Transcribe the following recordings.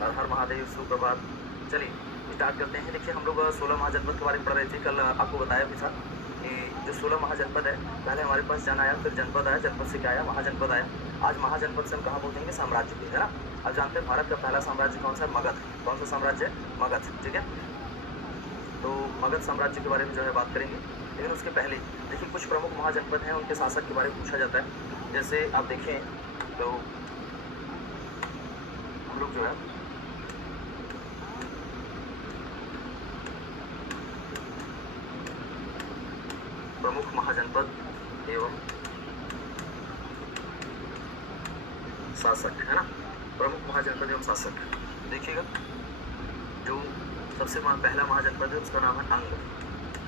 हर हर महादेव, सुप्रभात। चलिए स्टार्ट करते हैं। देखिए हम लोग 16 महाजनपद के बारे में पढ़ रहे थे। कल आपको बताया भी था कि जो 16 महाजनपद है, पहले हमारे पास जन आया, फिर जनपद आया, जनपद से क्या आया, महाजनपद आया। आज महाजनपद से हम कहाँ पहुँचेंगे? साम्राज्य पे, है ना। अब जानते हैं भारत का पहला साम्राज्य कौन सा है? मगध। कौन सा साम्राज्य है? मगध। ठीक है, तो मगध साम्राज्य के बारे में जो है बात करेंगे। लेकिन उसके पहले देखिए कुछ प्रमुख महाजनपद हैं, उनके शासक के बारे में पूछा जाता है। जैसे आप देखें तो हम लोग जो है प्रमुख महाजनपद एवं शासक, है ना। प्रमुख महाजनपद एवं शासक देखिएगा। जो सबसे पहला महाजनपद है उसका नाम है अंग,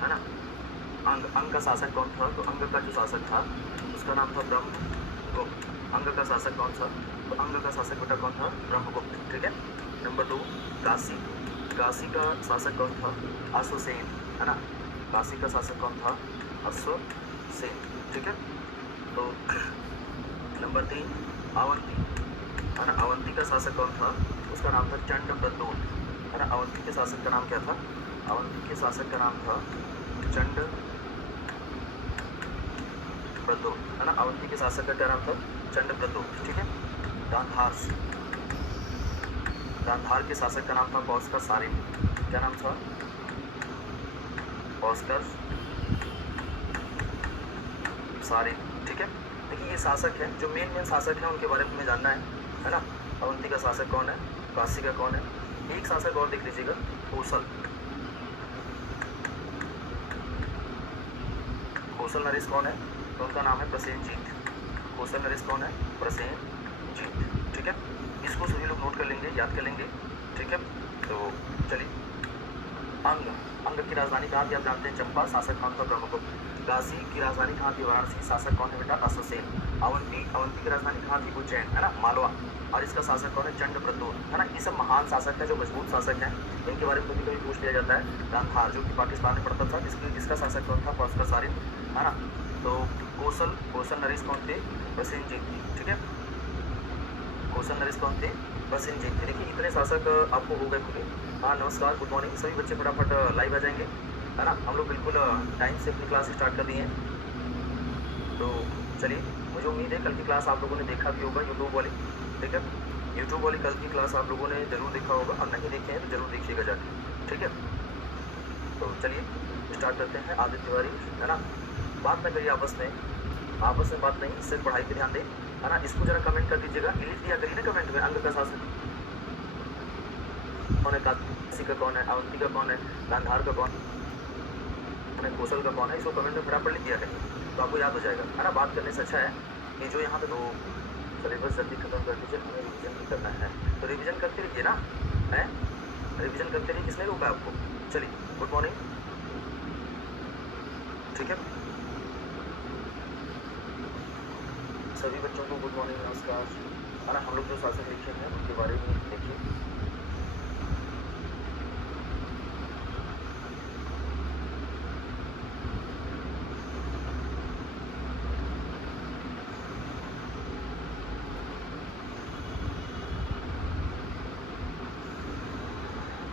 है ना। अंग का शासक कौन था? तो अंग का जो शासक था उसका नाम था ब्रह्मगुप्त। अंग का शासक कौन था? तो अंग का शासक बेटा कौन था? ब्रह्मगुप्त। ठीक है। नंबर 2 काशी। काशी का शासक कौन था? अश्वसेन, है ना। काशी का शासक कौन था? अश्वसेन। ठीक है। तो नंबर 3 अवंती, है ना। अवंती का शासक कौन था? उसका नाम था चंडप्रद्योत, है ना। अवंती के शासक का नाम क्या था? अवंती के शासक का नाम था चंडप्रद्योत, है ना। अवंती के शासक का क्या नाम था? चंडप्रद्योत। ठीक है। गांधार, गांधार के शासक का नाम था पौष्कर सारिन। क्या नाम था? पौष्कर सारिन। ठीक है। देखिए ये शासक है, जो मेन शासक हैं उनके बारे में हमें जानना है ना। अवंती का शासक कौन है? काशी का कौन है? एक शासक और देख लीजिएगा, कोसल। कोसल नरेश कौन है? तो उनका नाम है प्रसेनजीत। कोसल नरेश कौन है? प्रसेनजीत। ठीक है। इसको सभी लोग नोट कर लेंगे, याद कर लेंगे। ठीक है। तो चलिए अंग, अंग की राजधानी कहाँ थी? आप जानते हैं चंपा। शासक कौन था? ब्रह्मगुप्त। काशी की राजधानी कहाँ थी? वाराणसी। शासक कौन है बेटा? अश्वसेन। अवंती, अवंती की राजधानी कहाँ थी? उज्जैन, है ना, मालवा। और इसका शासक कौन है? चंडप्रद्योत, है ना। ये सब महान शासक है, जो मजबूत शासक हैं। इनके बारे में कभी कभी पूछ लिया जाता है। गांधार जो कि पाकिस्तान में पड़ता था, इसका शासक कौन था? पौष्कर सारिन, है ना। तो कोसल नरेश कौन थे? प्रसेनजीत। ठीक है। कोसल नरेश कौन थे? प्रसेनजीत। देखिए इतने शासक आपको हो गए पूरे। हाँ नमस्कार, गुड मॉर्निंग सभी बच्चे, फटाफट लाइव आ जाएंगे, है ना। हम लोग बिल्कुल टाइम से अपनी क्लास स्टार्ट कर दिए हैं। तो चलिए, मुझे उम्मीद है कल की क्लास आप लोगों ने देखा भी होगा, यूट्यूब वाली। ठीक है। यूट्यूब वाली कल की क्लास आप लोगों ने जरूर देखा होगा, और नहीं देखे हैं तो जरूर देखिएगा जाके। ठीक है। तो चलिए स्टार्ट करते हैं। आदित्य तिवारी, है ना। बात ना करिए आपस में बात नहीं, सिर्फ पढ़ाई पे ध्यान दें, है ना। इसको जरा कमेंट कर दीजिएगा, लिख दिया करिए ना कमेंट में। अंग का शासक कौन है? काशी का कौन है? अवंती का कौन है? गांधार का कौन है? कोसल का कौन है? इसको कमेंट में फटाफट लिख दिया करिए, तो आपको याद हो जाएगा, है ना। बात करने से अच्छा है कि जो यहाँ पे तो सिलेबस जल्दी खत्म कर दीजिए, हमें रिविजन भी करना है। तो रिविजन करते रहिए ना, है। रिविजन करते रहिए, किसने रोका आपको? चलिए, गुड मॉर्निंग। ठीक है, सभी बच्चों को गुड मॉर्निंग, नमस्कार, है ना। हम लोग जो शासक लिखे हैं उनके बारे में देखिए।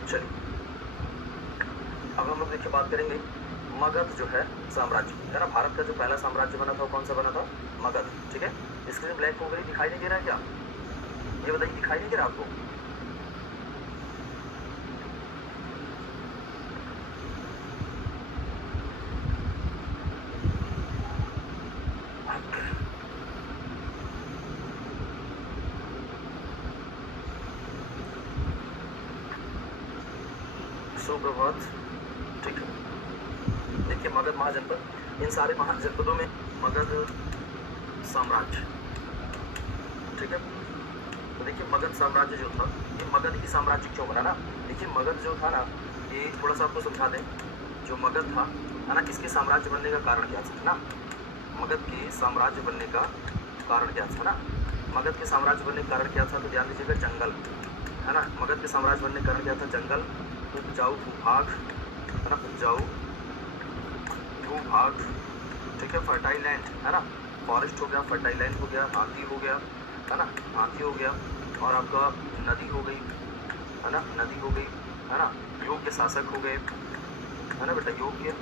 चलिए अब हम लोग देखिए बात करेंगे मगध जो है साम्राज्य, है ना। भारत का जो पहला साम्राज्य बना था वो कौन सा बना था? मगध। ठीक है। स्क्रीन ब्लैक हो गई, दिखाई नहीं दे रहा है क्या? ये बताइए, दिखाई नहीं दे रहा आपको? सुप्रभात। ठीक है। देखिए मगध महाजनपद, इन सारे महाजनपदों में मगध साम्राज्य, ठीक है। तो देखिए मगध साम्राज्य जो था, ये मगध ही साम्राज्य क्यों बना ना। देखिए मगध जो था ना, ये थोड़ा सा आपको समझा दें। जो मगध था, है ना, इसके साम्राज्य बनने का कारण क्या था ना। मगध के साम्राज्य बनने का कारण क्या था ना। मगध के साम्राज्य बनने का कारण क्या था? तो ध्यान दीजिएगा, जंगल, है ना। मगध के साम्राज्य बनने का कारण क्या था? जंगल, उपजाऊ भूभाग, है ना, उपजाऊ भूभाग। ठीक है। फर्टाइल लैंड, है ना, फॉरेस्ट हो गया, फर्टाइल लैंड हो गया, हाथी हो गया, है ना, हाथी हो गया, और आपका नदी हो गई, है ना, नदी हो गई, है ना, योग्य शासक हो गए, है ना बेटा, योग्य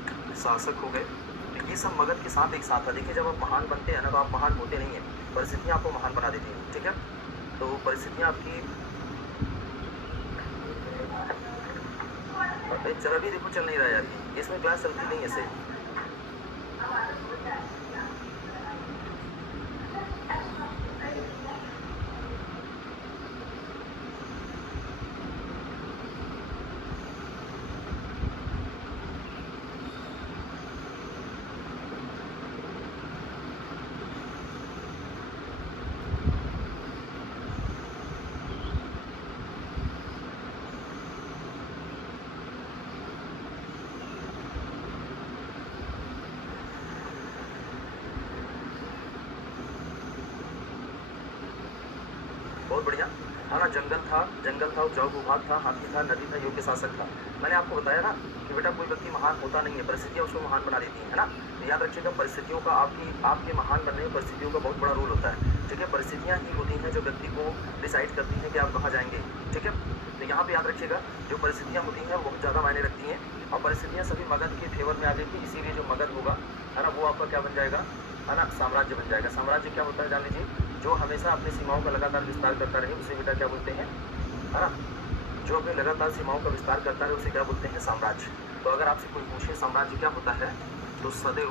शासक हो गए। तो ये सब मगध के साथ एक साथ था। देखिए जब आप महान बनते हैं ना तो आप महान होते नहीं हैं, परिस्थितियाँ आपको महान बना देती हैं। ठीक है, तो परिस्थितियाँ आपकी जरा भी देखो चल नहीं रहा यार, ये इसमें क्लास चलती नहीं है सही। बहुत बढ़िया, है ना, जंगल था, उपजाऊ भूभाग था, हाथी था, नदी था, योग्य शासक था। मैंने आपको बताया ना कि बेटा कोई व्यक्ति महान होता नहीं है, परिस्थितियाँ उसको महान बना देती हैं, है ना। तो याद रखिएगा परिस्थितियों का आपके महान बनने में परिस्थितियों का बहुत बड़ा रोल होता है। ठीक है, परिस्थितियाँ ही होती हैं जो व्यक्ति को डिसाइड करती हैं कि आप कहाँ जाएंगे। ठीक है, तो यहाँ पे याद रखिएगा जो परिस्थितियाँ होती हैं वो बहुत ज़्यादा मायने रखती हैं, और परिस्थितियाँ सभी मगध के फेवर में आ गई थी, इसीलिए जो मगध होगा, है ना, वो आपका क्या बन जाएगा, है ना, साम्राज्य बन जाएगा। साम्राज्य क्या होता है जान लीजिए, जो हमेशा अपनी सीमाओं का लगातार विस्तार करता रहे उसे बेटा क्या बोलते हैं, है ना, जो अपनी लगातार सीमाओं का विस्तार करता है उसे क्या बोलते हैं, साम्राज्य। तो अगर आपसे कोई पूछे साम्राज्य क्या होता है, तो सदैव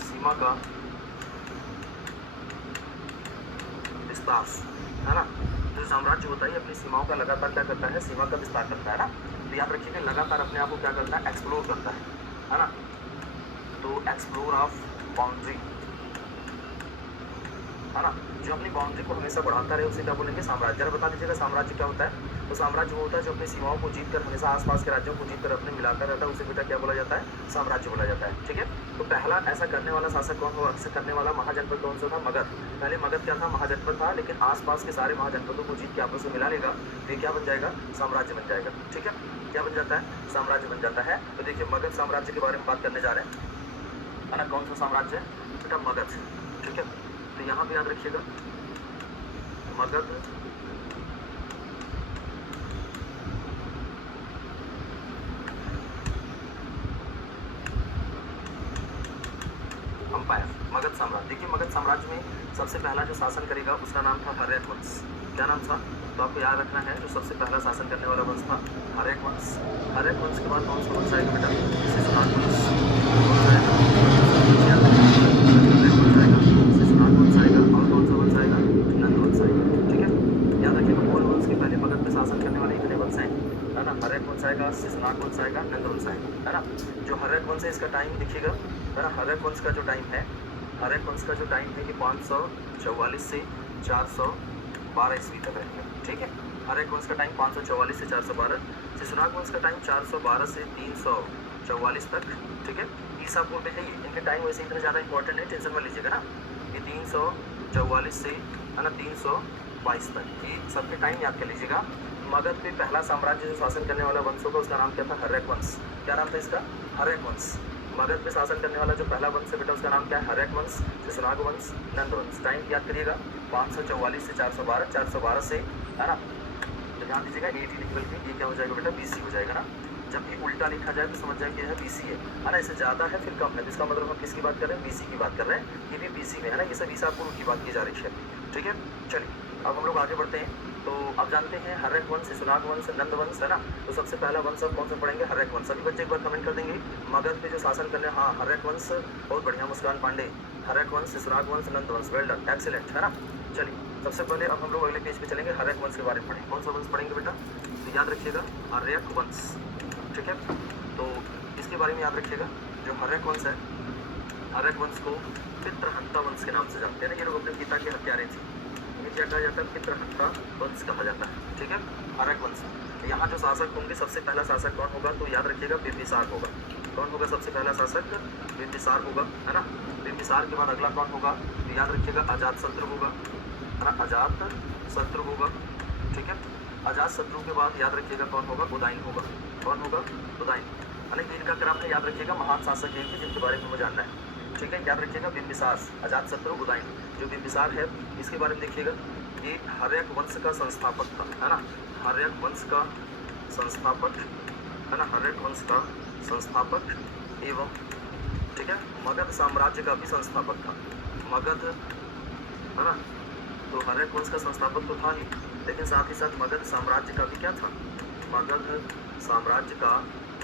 सीमा का विस्तार, है ना। जो साम्राज्य होता है अपनी सीमाओं का लगातार क्या करता है, सीमा का विस्तार करता है ना। तो याद रखिएगा लगातार अपने आप को क्या करता है, एक्सप्लोर करता है ना। तो एक्सप्लोर ऑफ बाउंड्री, है ना, जो अपनी बाउंड्री को हमेशा बढ़ाता रहे उसे क्या बोलेंगे, साम्राज्य। जरा बता दीजिएगा साम्राज्य क्या होता है। तो साम्राज्य वो होता है जो अपनी सीमाओं को जीत कर हमेशा आसपास के राज्यों को जीत कर अपने मिलाता रहता है, उसे बेटा क्या बोला जाता है, साम्राज्य बोला जाता है। ठीक है, तो पहला ऐसा करने वाला शासक कौन हुआ, ऐसा करने वाला महाजनपद कौन सा था, मगध। पहले मगध क्या था, महाजनपद था, लेकिन आसपास के सारे महाजनपदों को जीत के आपस में मिला लेगा तो ये क्या बन जाएगा, साम्राज्य बन जाएगा। ठीक है, क्या बन जाता है, साम्राज्य बन जाता है। तो देखिए मगध साम्राज्य के बारे में बात करने जा रहे हैं, है ना। कौन सा साम्राज्य है बेटा, मगध। ठीक है, तो यहाँ पे याद रखिएगा मगध अंपायर, मगध साम्राज्य। देखिए मगध साम्राज्य में सबसे पहला जो शासन करेगा उसका नाम था हर्यक वंश। क्या नाम था, तो आपको याद रखना है जो सबसे पहला शासन करने वाला वंश था हर्यक वंश। हर्यक वंश के बाद कौन सा वंश आएगा बेटा, शिशुनाग वंश। कौन सा आएगा, हर्यक वंश आएगा, शिशुनाग वंश आएगा, और कौन सा वंश आएगा, नंद वंश आएगा। ठीक है, याद रखिएगा कोल वंश के पहले मगध पे शासन करने वाले इतने वंश हैं, है ना। हर्यक वंश आएगा, शिशुनाग वंश आएगा, नंद वंश आएगा, है ना। जो हर्यक वंश है इसका टाइम देखिएगा, है ना। हर्यक वंश का जो टाइम है, हर्यक वंश का जो टाइम है कि 544 से 412 ईस्वी तक रहेगा। ठीक है, हर्यक वंश का टाइम 544 से 412। शिशुनाग वंश का टाइम 412 से 344 तक। ठीक है, ईसा पूर्व में है ये, इनके टाइम वैसे इतना ज़्यादा इंपॉर्टेंट है, टेंशन में लीजिएगा ना। ये 344 से, है ना, 322 तक, ये सबके टाइम याद कर लीजिएगा। मगध पे पहला साम्राज्य जो शासन करने वाला वंश होगा उसका नाम क्या था, हर्यक वंश। क्या नाम था इसका, हर्यक वंश। मगध पे शासन करने वाला जो पहला वंश है बेटा उसका नाम क्या है, हर्यक वंश, शिशुनाग वंश, नंद वंश। टाइम याद करिएगा 544 से 412, 412 से, है ना। तो ध्यान दीजिएगा 80 लिख करके ये क्या हो जाएगा बेटा, BC हो जाएगा ना। जब भी उल्टा लिखा जाए तो समझ जाए कि यह BC है ना। इससे ज़्यादा है फिर कम है, इसका मतलब हम किसकी बात कर रहे हैं, BC की बात कर रहे हैं। ये भी BC में है ना, ये सब ईसा पूर्व की बात की जा रही है। ठीक है, चलिए अब हम लोग आगे बढ़ते हैं। तो अब जानते हैं हर्यक वंश, शिशुनाग वंश, नंद वंश, है ना। तो सबसे पहला वंश अब कौन सा पढ़ेंगे, हर्यक वंश। सभी बच्चे एक बार कमेंट कर देंगे मगध पे जो शासन करने, हाँ हर्यक वंश, बहुत बढ़िया मुस्कान पांडे। हर्यक वंश, शिशुनाग वंश, नंद वंश, वेल डन, एक्सीलेंट, है ना। चलिए सबसे पहले अब हम लोग अगले पेज पे चलेंगे, हर्यक वंश के बारे में पढ़ेंगे। कौन सा वंश पढ़ेंगे बेटा, तो याद रखिएगा हर्यक वंश। ठीक है, तो इसके बारे में याद रखिएगा जो हर्यक वंश है, हर्यक वंश को पितृहंता वंश के नाम से जानते हैं ना। ये लोग अपने पिता के हत्यारे थे, क्या कहा जाता है, पितृहंता वंश कहा जाता है। ठीक है, हर्यक वंश। यहाँ जो शासक होंगे सबसे पहला शासक कौन होगा, तो याद रखिएगा बिंबिसार होगा। कौन होगा सबसे पहला शासक, बिंबिसार होगा, है ना। बिंबिसार के बाद अगला कौन होगा, तो याद रखिएगा अजातशत्रु होगा, है ना, अजातशत्रु होगा। ठीक है, अजातशत्रु के बाद याद रखिएगा कौन होगा, उदयन होगा। कौन होगा, उदयन, है ना। इनका क्रम है, याद रखिएगा महान शासक एक है जिनके बारे में हमें जानना है। ठीक है, याद रखिएगा बिंबिसार, अजातशत्रु, उदयन। जो बिंबिसार है इसके बारे में देखिएगा, ये हर्यक वंश का संस्थापक था, है ना, हर्यक वंश का संस्थापक, है ना, हर्यक वंश का संस्थापक एवं, ठीक है, मगध साम्राज्य का भी संस्थापक था, मगध, है ना, तो हर्यक वंश का संस्थापक तो था ही, लेकिन साथ ही साथ मगध साम्राज्य का भी क्या था, मगध साम्राज्य का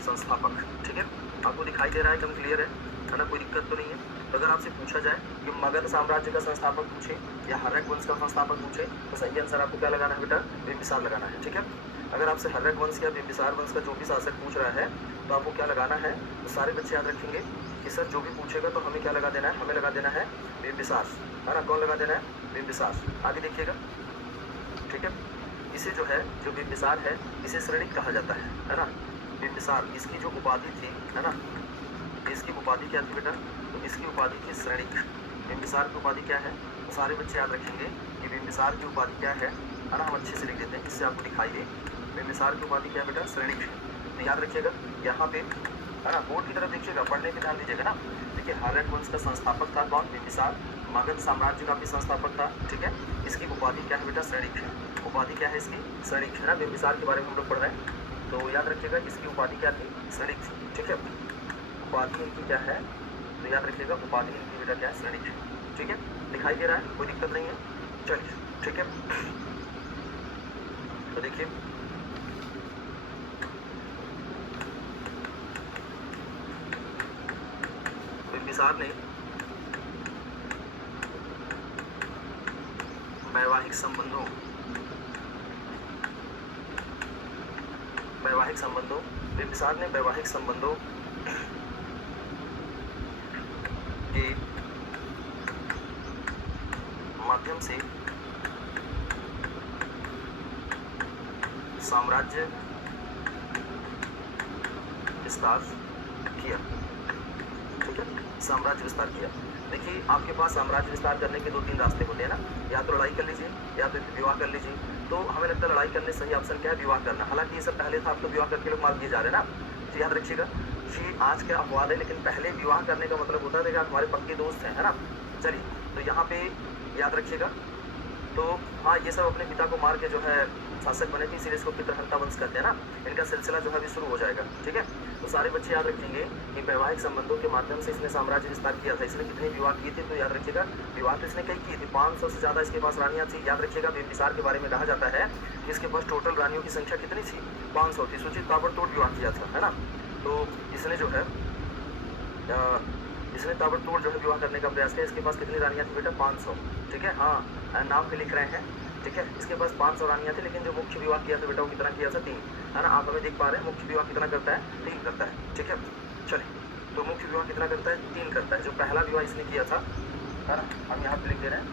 संस्थापक, ठीक है। आपको दिखाई दे रहा है, एकदम क्लियर है ना, कोई दिक्कत तो नहीं है। तो अगर आपसे पूछा जाए कि मगध साम्राज्य का संस्थापक पूछे या हर्यक वंश का संस्थापक पूछे तो सही आंसर आपको क्या लगाना है बेटा, बिंबिसार लगाना है, ठीक है। अगर आपसे हर्यक वंश या बिंबिसार वंश का जो भी शासक पूछ रहा है तो आपको क्या लगाना है, तो सारे बच्चे याद रखेंगे कि सर जो भी पूछेगा तो हमें क्या लगा देना है, हमें लगा देना है बिंबिसार, है ना, कौन लगा देना है, बिंबिसार। आगे देखिएगा, ठीक है। इसे जो है, जो बिंबिसार है इसे श्रेणिक कहा जाता है ना, बिंबिसार, इसकी जो उपाधि थी, है ना, इसकी उपाधि क्या थी बेटा, तो इसकी उपाधि थी श्रेणिक। बिंबिसार की उपाधि क्या है, तो सारे बच्चे याद रखेंगे कि बिंबिसार की उपाधि क्या है ना, हम अच्छे से लिख देते हैं, इससे आपको दिखाई दे। बिंबिसार की उपाधि क्या है बेटा, श्रेणिक। तो याद रखिएगा यहाँ पे, है ना, बोर्ड की तरफ देखिएगा, पढ़ने पे ध्यान दीजिएगा ना। देखिए हर्यक वंश का संस्थापक था कौन, बिंबिसार, मगध साम्राज्य का भी संस्थापक था, ठीक है। इसकी उपाधि क्या है बेटा, श्रेणिक। उपाधि क्या है इसकी, श्रेणिक, है ना। बिंबिसार के बारे में हम लोग पढ़ रहे हैं, तो याद रखिएगा इसकी उपाधि क्या थी, श्रेणिक थी, ठीक है। उपाधि इनकी क्या है, तो याद रखिएगा उपाधि इनकी बेटा क्या है, श्रेणिक, ठीक है। दिखाई दे रहा है, कोई दिक्कत नहीं है, चलिए, ठीक है। तो देखिए बिंबिसार ने वैवाहिक संबंधों बिंबिसार ने वैवाहिक संबंधों के माध्यम से साम्राज्य विस्तार किया, ठीक है, साम्राज्य विस्तार किया। देखिए आपके पास साम्राज्य विस्तार करने के 2-3 रास्ते होते हैं ना, या तो लड़ाई कर लीजिए या तो विवाह कर लीजिए। तो हमें लगता है लड़ाई करने सही ऑप्शन क्या है, विवाह करना। हालांकि ये सब पहले था, अब तो विवाह करके लोग मार दिए जा रहे हैं ना। तो याद रखिएगा कि आज क्या अपवाद है, लेकिन पहले विवाह करने का मतलब होता है कि हमारे पक्के दोस्त हैं, है ना। चलिए, तो यहाँ पे याद रखिएगा, तो हाँ, ये सब अपने पिता को मार के जो है शासक बने थे, इसीलिए इसको पितृहंता वंश कहते हैं ना। इनका सिलसिला जो है अभी शुरू हो जाएगा, ठीक है। तो सारे बच्चे याद रखेंगे कि वैवाहिक संबंधों के माध्यम से इसने साम्राज्य विस्तार किया था। इसने कितने विवाह किए थे, तो याद रखिएगा विवाह तो इसने कई किए थे, 500 से ज़्यादा इसके पास रानियाँ थी। याद रखिएगा बिंबिसार के बारे में कहा जाता है कि इसके पास टोटल रानियों की संख्या कितनी थी, 500 थी। सोचिए ताबड़तोड़ विवाह किया था, है ना। तो इसने जो है इसने ताबड़तोड़ जो है विवाह करने का प्रयास किया। इसके पास कितनी रानियाँ थी बेटा, 500, ठीक है। हाँ, नाम पे लिख रहे हैं, ठीक है। इसके पास 500 रानियाँ थी, लेकिन जो मुख्य विवाह किया था बेटा वो कितना किया था, 3, है ना। आप हमें देख पा रहे हैं मुख्य विवाह कितना करता है, 3 करता है, ठीक है। चलिए, तो मुख्य विवाह कितना करता है, 3 करता है। जो पहला विवाह इसने किया था, है ना, हम यहाँ पे लिख दे रहे हैं,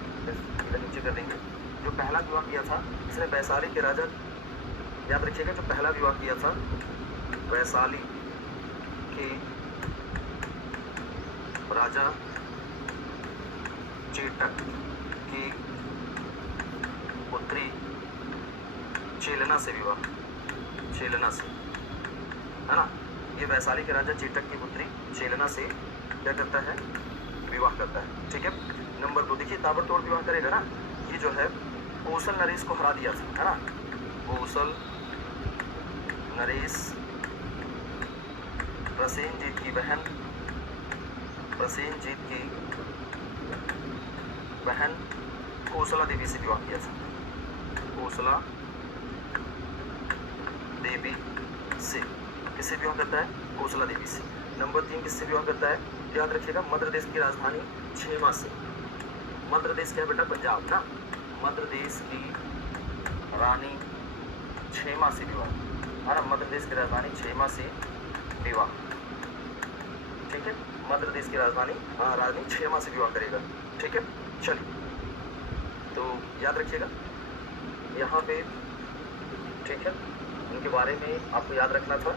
इधर नीचे कर देंगे। जो पहला विवाह किया था इसने वैशाली के राजा, याद रखिएगा, जो पहला विवाह किया था वैशाली के राजा चेटक की पुत्री चेलना से विवाह, चेलना से, है ना। ये वैशाली के राजा चेटक की पुत्री चेलना से क्या करता है, विवाह करता है, ठीक है। नंबर 2 देखिए, ताबड़तोड़ विवाह करेगा ना, ये जो है कौशल नरेश को हरा दिया था, है ना। कौशल नरेश प्रसेनजीत की बहन, प्रसेनजीत की बहन कौशला देवी से विवाह किया था, कौशला देवी से। किससे विवाह करता है, कौशला देवी से। नंबर 3 किससे विवाह करता है, याद रखिएगा मध्य प्रदेश की राजधानी छेमा से। मध्य प्रदेश क्या बेटा, पंजाब ना। मध्य प्रदेश की रानी छेमा से विवाह, है ना। मध्य प्रदेश की राजधानी छेमा से विवाह, ठीक है। मध्य प्रदेश की राजधानी छेमा से विवाह करेगा, ठीक है। चलिए, तो याद रखिएगा यहाँ पे, ठीक है। उनके बारे में आपको याद रखना था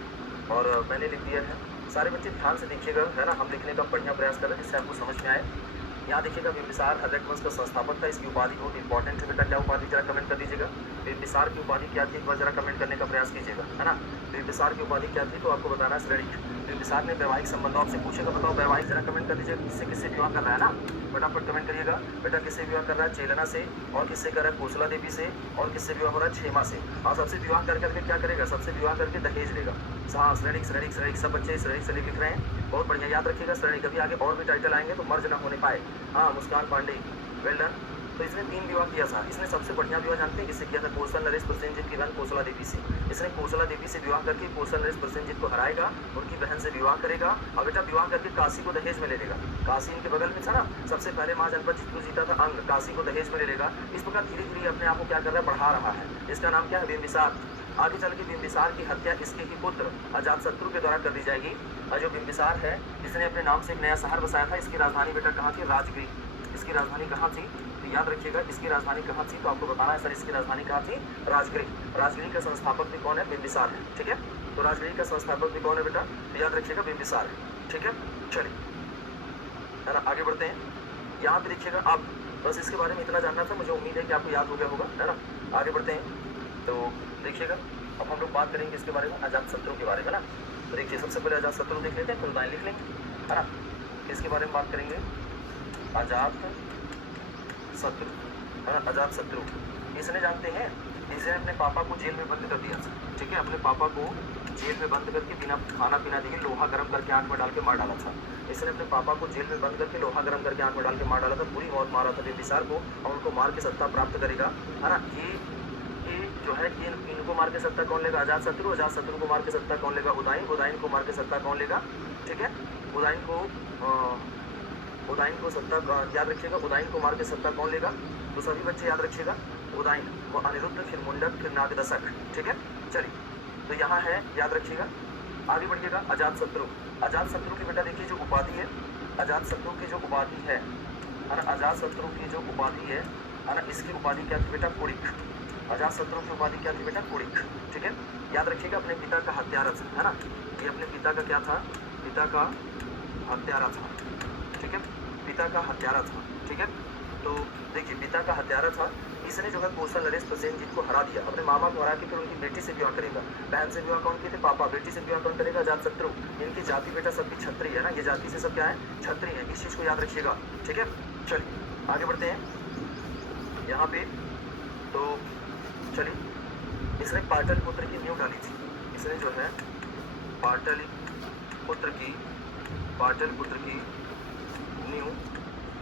और मैंने लिख दिया है। सारे बच्चे ध्यान से देखिएगा, है ना। हम लिखने का बढ़िया प्रयास कर रहे हैं जिससे आपको समझ में आए। यहाँ देखिएगा बिंबिसार हर्यक वंश का संस्थापक था, इसकी उपाधि बहुत इंपॉर्टेंट है बेटा, क्या उपाधि जरा कमेंट कर दीजिएगा। बिंबिसार की उपाधि क्या थी, एक बार जरा कमेंट करने का प्रयास कीजिएगा, है ना। बिंबिसार की उपाधि क्या थी तो आपको बताना है श्रेणिक। बिंबिसार ने वैवाहिक संबंधों, आपसे पूछेगा बताओ वैवाहिक, जरा कमेंट कर दीजिएगा किससे किससे विवाह कर रहा है ना, फटाफट कमेंट करिएगा बेटा। किससे विवाह कर रहा है, चेलना से, और किससे कर रहा है, कोसला देवी से, और किससे विवाह हो रहा है, क्षेमा से। और सबसे विवाह कर करके क्या करेगा, सबसे विवाह करके दहेज लेगा। हाँ श्रेणिक श्रेणिक श्रेणिक, सब बच्चे श्रेणिक श्रेणिक लिख रहे हैं, बहुत बढ़िया, याद रखिएगा श्रेणिक। अभी आगे और भी टाइटल आएंगे तो मर्ज ना होने पाए। हाँ मुस्कान पांडे, वेल डन। तो इसने 3 विवाह किया था। इसने सबसे बढ़िया विवाह जानते हैं किससे किया था, कौशल नरेश प्रसेनजीत की बहन कोसला देवी से। इसने कोसला देवी से विवाह करके कौशल नरेश प्रसेनजीत को हराएगा, उनकी बहन से विवाह करेगा, और बेटा विवाह करके काशी को दहेज में ले लेगा। काशी इनके बगल में था ना, सबसे पहले महाजनपद जिसको जीता था अंग, काशी को दहेज में ले लेगा। इस प्रकार धीरे धीरे अपने आप को क्या कर रहा है, बढ़ा रहा है। इसका नाम क्या है, बिंबिसार। आगे चल के बिंबिसार की हत्या इसके ही पुत्र अजातशत्रु के द्वारा कर दी जाएगी। और जो बिंबिसार है इसने अपने नाम से एक नया शहर बसाया था। इसकी राजधानी बेटा कहाँ थी, राजगृह। इसकी राजधानी कहाँ थी, तो याद रखिएगा इसकी राजधानी कहाँ थी, तो आपको बताना है सर इसकी राजधानी कहाँ थी, राजगृह। राजगृह का संस्थापक भी कौन है, बिंबिसार है, ठीक है। तो राजगृह का संस्थापक भी कौन है बेटा, तो याद रखिएगा बिंबिसार है, ठीक है। चलिए है ना, आगे बढ़ते हैं। यहाँ पे देखिएगा आप, बस इसके बारे में इतना जानना था, मुझे उम्मीद है कि आपको याद हो गया होगा, है ना। आगे बढ़ते हैं तो देखिएगा अब हम लोग बात करेंगे इसके बारे में, अजातशत्रु के बारे में ना। तो देखिए सबसे पहले अजातशत्रु देख लेते हैं, फिर दाएं लिख लेंगे, है ना। इसके बारे में बात करेंगे, अजातशत्रु, है ना। अजातशत्रु इसने जानते हैं, इसने अपने पापा को जेल में बंद कर दिया था, ठीक है। अपने पापा को जेल में बंद करके बिना खाना पीना दिए लोहा गर्म करके आंख में डाल के मार डाला था। इसने अपने पापा को जेल में बंद करके लोहा गर्म करके आंख में डाल के मार डाला था, बुरी मौत मारा था बिंबिसार को, और उनको मार के सत्ता प्राप्त करेगा, है ना। ये जो है इनको मार के सत्ता कौन लेगा, अजातशत्रु। अजातशत्रु को मार के सत्ता कौन लेगा, उदाइन। उदाइन को मार के सत्ता कौन लेगा, ठीक है। उदाइन को सत्ता याद रखिएगा, उदाइन को मार के सत्ता कौन लेगा, तो सभी बच्चे याद रखिएगा, उदाइन वो अनिरुद्ध, फिर मुंडक, फिर नागदशक, ठीक है। चलिए तो यहाँ है, याद रखिएगा। आगे बढ़िएगा, अजातशत्रु। अजातशत्रु की बेटा देखिए जो उपाधि है, अजातशत्रु की जो उपाधि है ना, अजातशत्रु की जो उपाधि है ना, इसकी उपाधि क्या थी बेटा, कुड़िक। अजातशत्रु की उपाधि क्या थी बेटा, कुड़िक, ठीक है। याद रखिएगा अपने पिता का हत्यारा था, है ना। ये अपने पिता का क्या था, पिता का हत्यारा था, ठीक है। पिता का हत्यारा था, ठीक है। तो देखिए पिता का हत्यारा था, इसने जो है कौशल नरेश प्रसेनजीत को हरा दिया। अपने मामा को हरा के फिर उनकी बेटी से विवाह करेगा। बहन से विवाह कौन किए थे, पापा। बेटी से विवाह कौन करेगा, अजातशत्रु। इनकी जाति बेटा सबकी क्षत्रिय है ना, ये जाति से सब क्या है, क्षत्रिय है। इस चीज को याद रखिएगा, ठीक है। चलिए आगे बढ़ते हैं यहाँ पे। तो चलिए इसने पाटलिपुत्र की नींव डाली थी। इसने जो है पाटलिपुत्र की नींव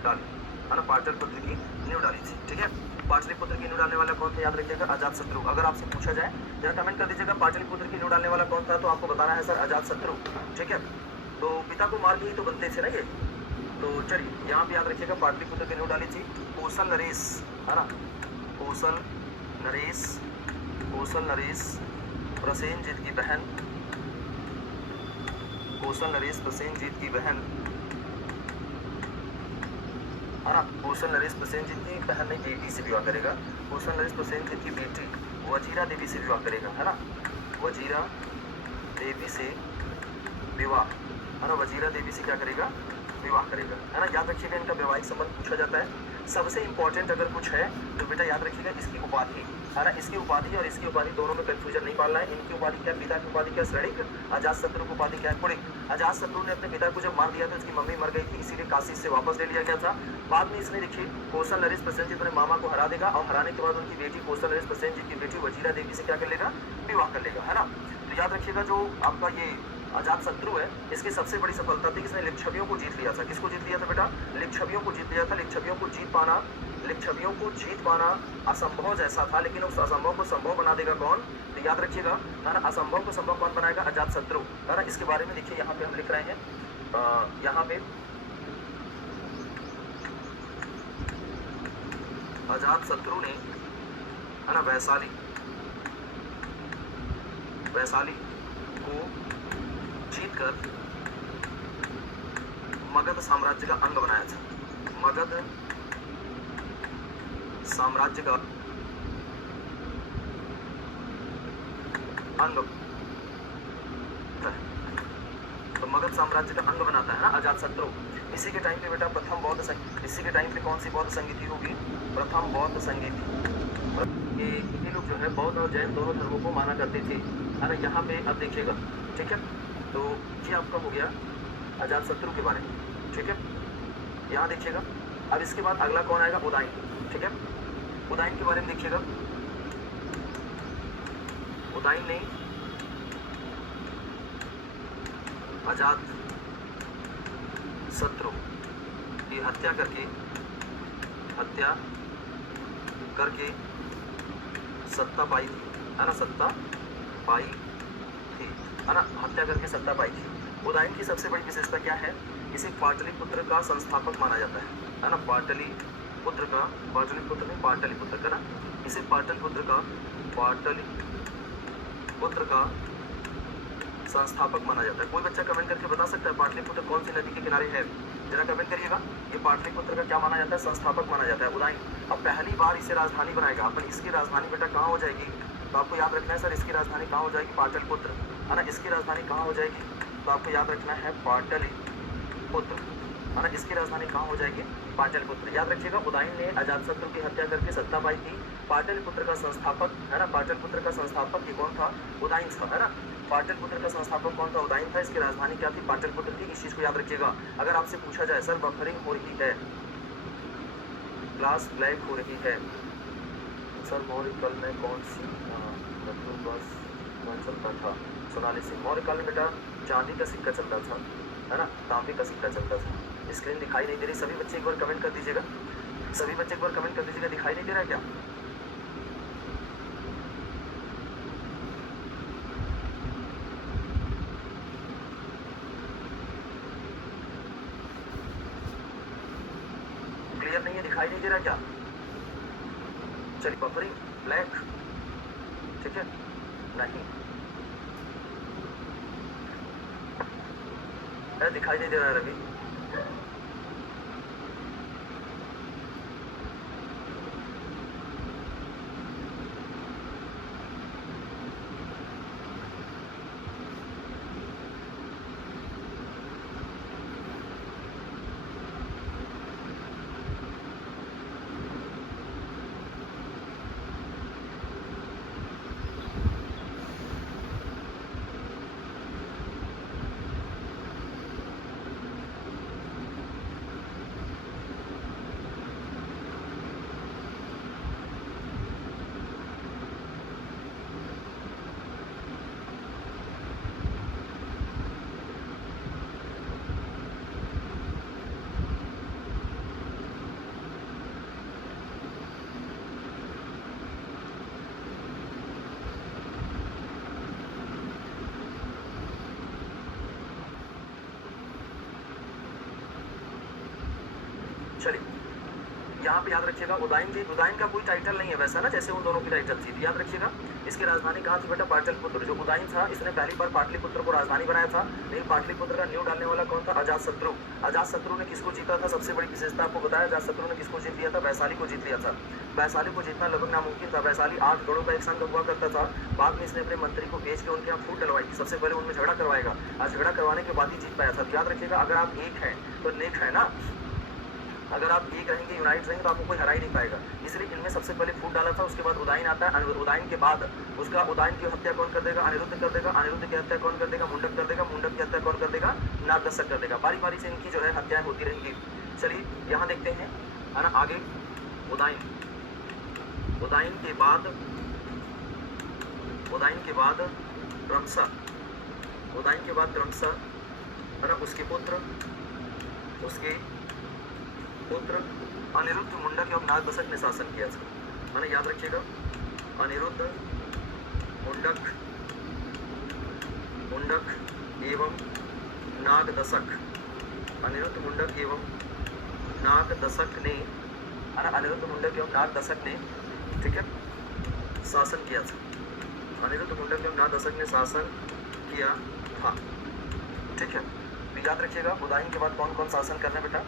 डाली, है ना। पाटलिपुत्र की नींव डाली थी, ठीक है। पाटलिपुत्र की नींव डालने वाला कौन था, याद रखिएगा, अजातशत्रु। अगर आपसे पूछा जाए जरा कमेंट कर दीजिएगा पाटलिपुत्र की नींव डालने वाला कौन था, तो आपको बताना है सर अजातशत्रु, ठीक है। तो पिता को मार के ही तो बनते थे ना ये। तो चलिए यहाँ पे याद रखिएगा पाटलिपुत्र की नींव डाली थी कौशल नरेश, है ना। कौशल नरेश प्रसेनजीत की बहन, कौशल नरेश प्रसेनजीत की बहन, है ना। कौशल नरेश प्रसेनजीत की बहन ने बेटी से विवाह करेगा। कौशल नरेश प्रसेनजीत की बेटी वजीरा देवी से विवाह करेगा, है ना। वजीरा देवी से विवाह, है ना। वजीरा देवी से क्या करेगा, विवाह करेगा, है ना। याद रखिएगा इनका वैवाहिक संबंध पूछा जाता है। सबसे इंपॉर्टेंट अगर कुछ है तो बेटा याद रखिएगा इसकी उपाधि, है ना। इसकी उपाधि और इसकी उपाधि दोनों में कंफ्यूजन नहीं पालना है। इनकी उपाधि क्या, पिता की उपाधि क्या, श्रेणिक। अजातशत्रु की उपाधि क्या है, कुड़िक। अजातशत्रु ने अपने पिता को जब मार दिया तो इसकी मम्मी मर गई थी, इसीलिए काशी से वापस ले लिया गया था। बाद में इसने देखिए कौशल नरेश प्रसेनजीत अपने मामा को हरा देगा, और हराने के बाद उनकी बेटी कौशल नरेश प्रसेनजीत की बेटी वजीरा देवी से क्या कर लेगा, विवाह कर लेगा, है ना। तो याद रखिएगा जो आपका ये अजातशत्रु है, इसकी सबसे बड़ी सफलता थी, इसने लिच्छवियों को जीत लिया था। किसको जीत लिया था बेटा, लिच्छवियों को जीत लिया था। लिच्छवियों को जीत पाना असंभव जैसा था, लेकिन उस असंभव को संभव बना देगा कौन, तो याद रखिएगा, है ना। असंभव को संभव कौन बनाएगा, अजातशत्रु, है ना। इसके बारे में देखिए यहाँ पे हम लिख रहे हैं, यहाँ पे अजातशत्रु ने, है ना, वैशाली को जीतकर मगध साम्राज्य का अंग बनाया था। मगध साम्राज्य का अंग, तो मगध साम्राज्य का अंग बनाता है ना अजातशत्रु। इसी के टाइम पे बेटा प्रथम बौद्ध इसी के टाइम पे कौन सी बौद्ध संगीति होगी? प्रथम बौद्ध संगीति। ये लोग जो है बौद्ध और जैन दोनों धर्मों को माना करते थे, है ना। यहाँ पे अब देखिएगा, ठीक है। तो ये आपका हो गया अजातशत्रु के बारे में, ठीक है। यहाँ देखिएगा, अब इसके बाद अगला कौन आएगा? उदयन, ठीक है। उदयन के बारे में देखिएगा। उदयन ने अजातशत्रु की हत्या करके सत्ता पाई थी, है ना। सत्ता पाई थी, है ना। हत्या करके सत्ता पाई थी। उदयन की सबसे बड़ी विशेषता क्या है? इसे पाटलिपुत्र का संस्थापक माना जाता है ना। पाटलिपुत्र का ना, इसे पाटलिपुत्र का संस्थापक माना जाता है। कोई बच्चा कमेंट करके बता सकता है पाटलिपुत्र कौन सी नदी के किनारे है? जरा कमेंट करिएगा। ये पाटलिपुत्र का क्या माना जाता है? संस्थापक माना जाता है उदयन। अब पहली बार इसे राजधानी बनाएगा अपन। इसकी राजधानी बेटा कहाँ हो जाएगी? तो आपको याद रखना है सर, इसकी राजधानी कहाँ हो जाएगी? पाटलिपुत्र, है ना। इसकी राजधानी कहाँ हो जाएगी? तो आपको याद रखना है पाटलिपुत्र, है ना। इसकी राजधानी कहाँ हो जाएगी? पाटलिपुत्र। याद रखिएगा, उदयन ने अजातशत्रु की हत्या करके सत्ता पाई थी। पाटलिपुत्र का संस्थापक, है ना। पाटलिपुत्र का संस्थापक ये कौन था? उदयन था, है ना। पाटलिपुत्र का संस्थापक कौन था? उदयन था। इसकी राजधानी क्या थी? पाटलिपुत्र थी। इस चीज को याद रखिएगा। अगर आपसे पूछा जाए सर बफरिंग हो रही है, ग्लास ब्लैक हो रही है सर, मौर्य काल में कौन सी बस चलता था? सोनाली सिंह। मौर्य काल में बेटा चांदी का सिक्का चलता था, है ना। तांबे का सिक्का चलता था। स्क्रीन दिखाई नहीं दे रही? सभी बच्चे एक बार कमेंट कर दीजिएगा। सभी बच्चे एक बार कमेंट कर दीजिएगा, दिखाई नहीं दे रहा है क्या? क्लियर नहीं है? दिखाई नहीं दे रहा क्या? चलिए, बफरिंग ब्लैक, ठीक है। नहीं दिखाई नहीं दे रहा है रवि। चलिए, यहाँ पे याद रखिएगा, उदयन का कोई टाइटल नहीं है वैसा ना, जैसे उन दोनों की टाइटल थी। याद रखिएगा, इसकी राजधानी कहाँ थी बेटा? पाटलिपुत्र। जो उदयन था इसने पहली बार पाटलिपुत्र को राजधानी बनाया था, लेकिन पाटलिपुत्र का न्यू डालने वाला कौन था? अजातशत्रु। अजातशत्रु ने किसको जीता था? सबसे बड़ी विशेषता आपको बताया, अजातशत्रु ने किसको जीत लिया था? वैशाली को जीत लिया था। वैशाली को जीतना लगभग नामुमकिन था। वैशाली 8 गढ़ों का एक संघ हुआ करता था। बाद में इसने अपने मंत्री को भेज के उनके यहाँ फूट डलवाई थी। सबसे पहले उनमें झगड़ा करवाएगा, और झगड़ा करवाने के बाद ही जीत पाया था। याद रखिएगा, अगर आप एक हैं तो नेक है ना। अगर आप एक रहेंगे, यूनाइट रहेंगे, तो आपको कोई हरा ही नहीं पाएगा। इसलिए इनमें सबसे पहले फूट डाला था। उसके बाद उदयन आता है। उदयन के बाद उसका उदयन की हत्या कौन कर देगा? अनिरुद्ध कर देगा। अनिरुद्ध की हत्या कौन कर देगा? मुंडक कर देगा। मुंडक की हत्या कौन कर देगा? नागदशक कर देगा। बारी बारी से इनकी जो है हत्याएं होती रहेंगी। चलिए, यहाँ देखते हैं, है ना। आगे उदयन के बाद क्रमशः, है ना, उसके पुत्र अनिरुद्ध, मुंडक एवं नागदशक ने शासन किया था, है ना। याद रखिएगा, अनिरुद्ध, मुंडक एवं नागदशक, अनिरुद्ध, मुंडक एवं नागदशक ने, है ना, अनिरुद्ध, मुंडक एवं नागदशक ने, ठीक है, शासन किया था। अनिरुद्ध, मुंडक एवं नागदशक ने शासन किया था, ठीक है। तो याद रखिएगा, उदयन के बाद कौन कौन शासन करना बेटा?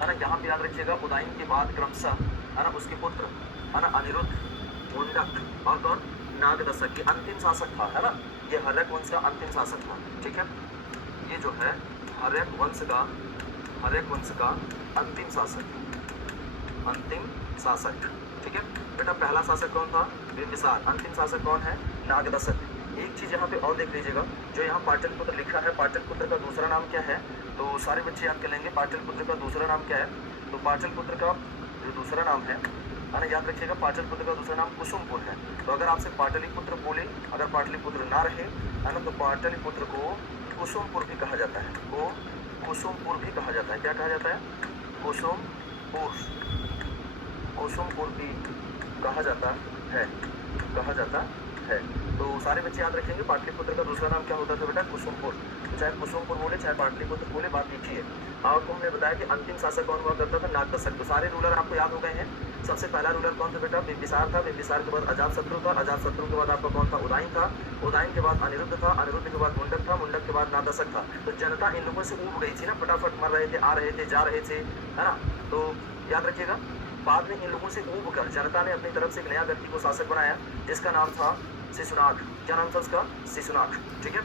है ना। यहाँ पे याद रखिएगा, उदयन के बाद क्रमशः, है ना, उसके पुत्र, है ना, अनिरुद्ध, मुंडक और कौन? नागदशक। ये अंतिम शासक था, है ना। ये हर्यक वंश का अंतिम शासक था, ठीक है। ये जो है हर्यक वंश का अंतिम शासक। ठीक है बेटा, पहला शासक कौन था? बिंबिसार। अंतिम शासक कौन है? नागदशक। एक चीज यहाँ पे और देख लीजिएगा, जो यहाँ पाटलिपुत्र लिखा है, पाटलिपुत्र का दूसरा नाम क्या है? तो सारे बच्चे याद कर लेंगे पाटलिपुत्र का दूसरा नाम क्या है। तो पाटलिपुत्र का जो दूसरा नाम है ना, याद रखिएगा, पाटलिपुत्र का दूसरा नाम कुसुमपुर है। तो अगर आपसे पाटलिपुत्र बोले, अगर पाटलिपुत्र ना रहे है ना, तो पाटलिपुत्र को कुसुमपुर भी कहा जाता है। को कुसुमपुर भी कहा जाता है। क्या कहा जाता है? कुसुमपुर भी कहा जाता है। तो सारे बच्चे याद रखेंगे पाटलिपुत्र का दूसरा नाम क्या होता था बेटा? कुसुमपुर। तो चाहे कुसुमपुर बोले चाहे पाटलिपुत्र बोले, बात एक ही है। आपको हमने बताया कि अंतिम शासक कौन हुआ करता था? नागदशक। तो सारे रूलर आपको याद हो गए हैं। सबसे पहला रूलर कौन था बेटा? बिंबिसार था। बिंबिसार के बाद अजातशत्रु था। अजातशत्रु के बाद आपका कौन था? उदयन था। उदयन के बाद अनिरुद्ध था। अनिरुद्ध के बाद मुंडक था। मुंडक के बाद नागदशक था। तो जनता इन लोगों से ऊब गई थी ना, फटाफट मर रहे थे, आ रहे थे, जा रहे थे, है ना। तो याद रखिएगा, बाद में इन लोगों से ऊब कर जनता ने अपनी तरफ से एक नया व्यक्ति को शासक बनाया, जिसका नाम था शिशुनाग। क्या नाम था उसका? शिशुनाग। ठीक है,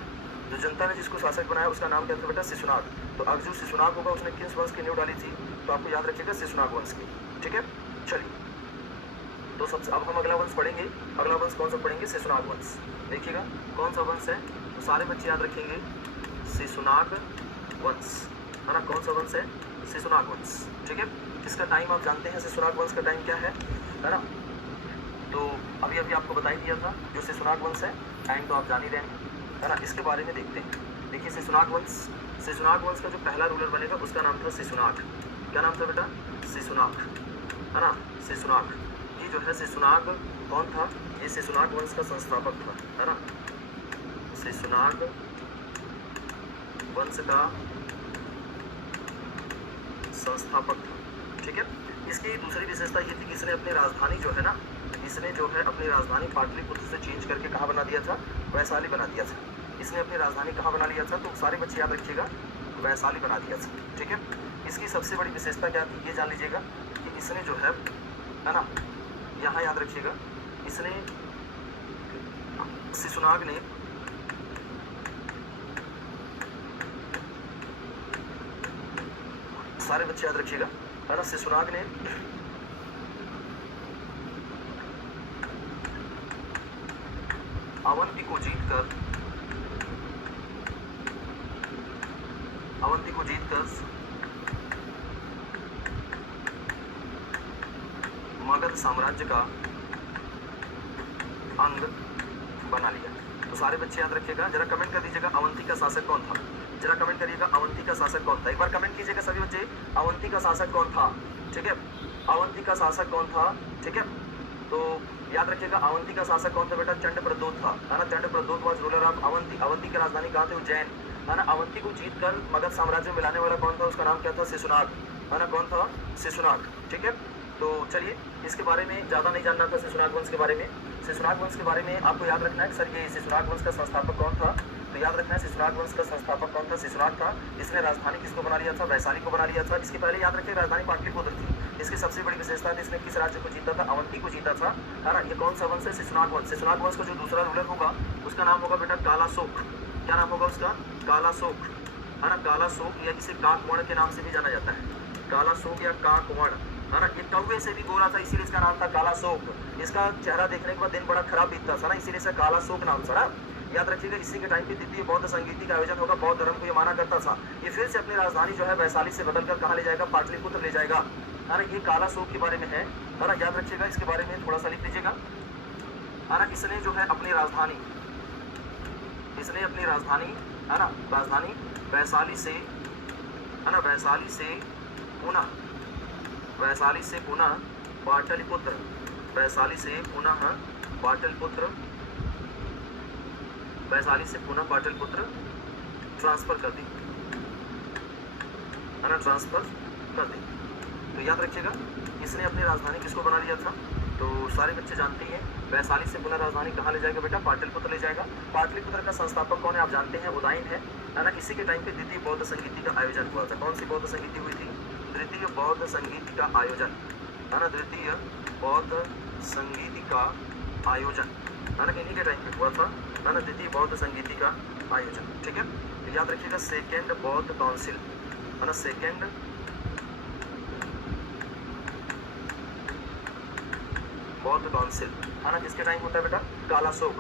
जो जनता ने जिसको शासक बनाया उसका नाम क्या था बेटा? शिशुनाग। तो अब जो शिशुनाग होगा उसने किस वंश की नींव डाली थी? तो आपको याद रखिएगा शिशुनाग वंश की। ठीक है, चलिए, तो सबसे अब हम अगला वंश पढ़ेंगे। अगला वंश कौन सा पढ़ेंगे? शिशुनाग वंश। देखिएगा कौन सा वंश है, तो सारे बच्चे याद रखेंगे शिशुनाग वंश, है ना। कौन सा वंश है? शिशुनाग वंश। ठीक है, इसका टाइम आप जानते हैं, शिशुनाग वंश का टाइम क्या है ना। तो अभी आपको बता ही दिया था जो शिशुनाग वंश है, टाइम तो आप जान ही रहे हैं, है ना। इसके बारे में देखते हैं। देखिए शिशुनाग वंश का जो पहला रूलर बनेगा उसका नाम था शिशुनाग। क्या नाम था बेटा? शिशुनाग, है ना। शिशुनाग, ये जो है शिशुनाग कौन था? ये शिशुनाग वंश का संस्थापक था, है ना। शिशुनाग वंश का संस्थापक था। ठीक है, इसकी दूसरी विशेषता ये थी कि इसने अपनी राजधानी जो है ना, इसने जो है अपनी राजधानी पाटलिपुत्र से चेंज करके कहाँ बना दिया था? वैशाली बना दिया था। इसने अपनी राजधानी कहाँ बना लिया था? तो सारे बच्चे याद रखिएगा, वैशाली बना दिया था। ठीक है, इसकी सबसे बड़ी विशेषता क्या थी ये जान लीजिएगा कि इसने जो है ना, यहाँ याद रखिएगा, इसने शिशुनाग ने सारे बच्चे याद रखिएगा, है ना, शिशुनाग ने अवंती को जीतकर मगध साम्राज्य का अंग बना लिया। तो सारे बच्चे याद रखिएगा, जरा कमेंट कर दीजिएगा अवंती का शासक कौन था। जरा कमेंट करिएगा अवंती का शासक कौन था। एक बार कमेंट कीजिएगा सभी बच्चे, अवंती का शासक कौन था। ठीक है, अवंती का शासक कौन था। ठीक है, तो याद रखिएगा अवंती का शासक कौन था बेटा? चंडप्रद्योत था, है ना। Chandpradyot was ruler of Avanti. Avanti की राजधानी कहाँ थी? उज्जैन, है ना। अवंती को जीतकर मगध साम्राज्य में मिलाने वाला कौन था? उसका नाम क्या था? शिशुनाग, है ना। कौन था? शिशुनाग। ठीक है, तो चलिए, इसके बारे में ज़्यादा नहीं जानना था शिशुनाग वंश के बारे में। शिशुनाग वंश के बारे में आपको याद रखना है सर, ये शिशुनाग वंश का संस्थापक कौन था? तो याद रखना है शिशुनाग वंश का संस्थापक कौन था? शिशुनाग था। इसने राजधानी किसको बना लिया था? वैशाली को बना लिया था। इसके पहले याद रखिए राजधानी पाटलिपुत्र थी। इसकी सबसे बड़ी विशेषता थी, इसने किस राज्य को जीता था? अवंती को जीता था, है ना। ये कौन सा वंश है? शिशुनाग वंश। शिशुनाग वंश का जो दूसरा रूलर होगा उसका नाम होगा बेटा कालाशोक। क्या नाम होगा उसका? कालाशोक, है ना। कालाशोक, या जिसे काकवर्ण के नाम से भी जाना जाता है, कालाशोक या काकवर्ण, है ना। ये कौवे से भी गोरा था, इसीलिए इसका नाम था कालाशोक। इसका चेहरा देखने के बाद दिन बड़ा खराब बीतता था ना, इसीलिए इसका कालाशोक नाम था। याद रखिएगा, इसी के टाइम पे द्वितीय बौद्ध संगीति का आयोजन होगा। बौद्ध धर्म को ये माना करता था। ये फिर से अपनी राजधानी जो है वैशाली से बदलकर कहाँ ले जाएगा? पाटलिपुत्र ले जाएगा, है ना। ये कालाशोक के बारे में है ना, याद रखिएगा। इसके बारे में थोड़ा सा लिख लीजिएगा, है ना। इसने जो है अपनी राजधानी, है ना, राजधानी वैशाली से, है ना, वैशाली से पुनः पाटलिपुत्र, वैशाली से पुनः पाटलिपुत्र ट्रांसफर कर दी, है ना, ट्रांसफर कर दी। तो याद रखिएगा, इसने अपनी राजधानी किसको बना लिया था? तो सारे बच्चे जानते हैं, वैशाली से पुनः राजधानी कहाँ ले जाएगा बेटा? पाटलिपुत्र ले जाएगा। पाटलिपुत्र का संस्थापक कौन है आप जानते हैं? उदयन है ना। इसी के टाइम पे द्वितीय बौद्ध संगीति का आयोजन हुआ था। कौन सी बौद्ध संगीति हुई थी? द्वितीय बौद्ध संगीति का आयोजन, है ना। द्वितीय बौद्ध संगीति का आयोजन, है ना, इन्हीं के टाइम पे हुआ था, है ना, द्वितीय बौद्ध संगीति का आयोजन। ठीक है, तो याद रखिएगा सेकेंड बौद्ध काउंसिल है ना, सेकेंड बौद्ध काउंसिल है ना, किसके टाइम होता है बेटा, कालाशोक।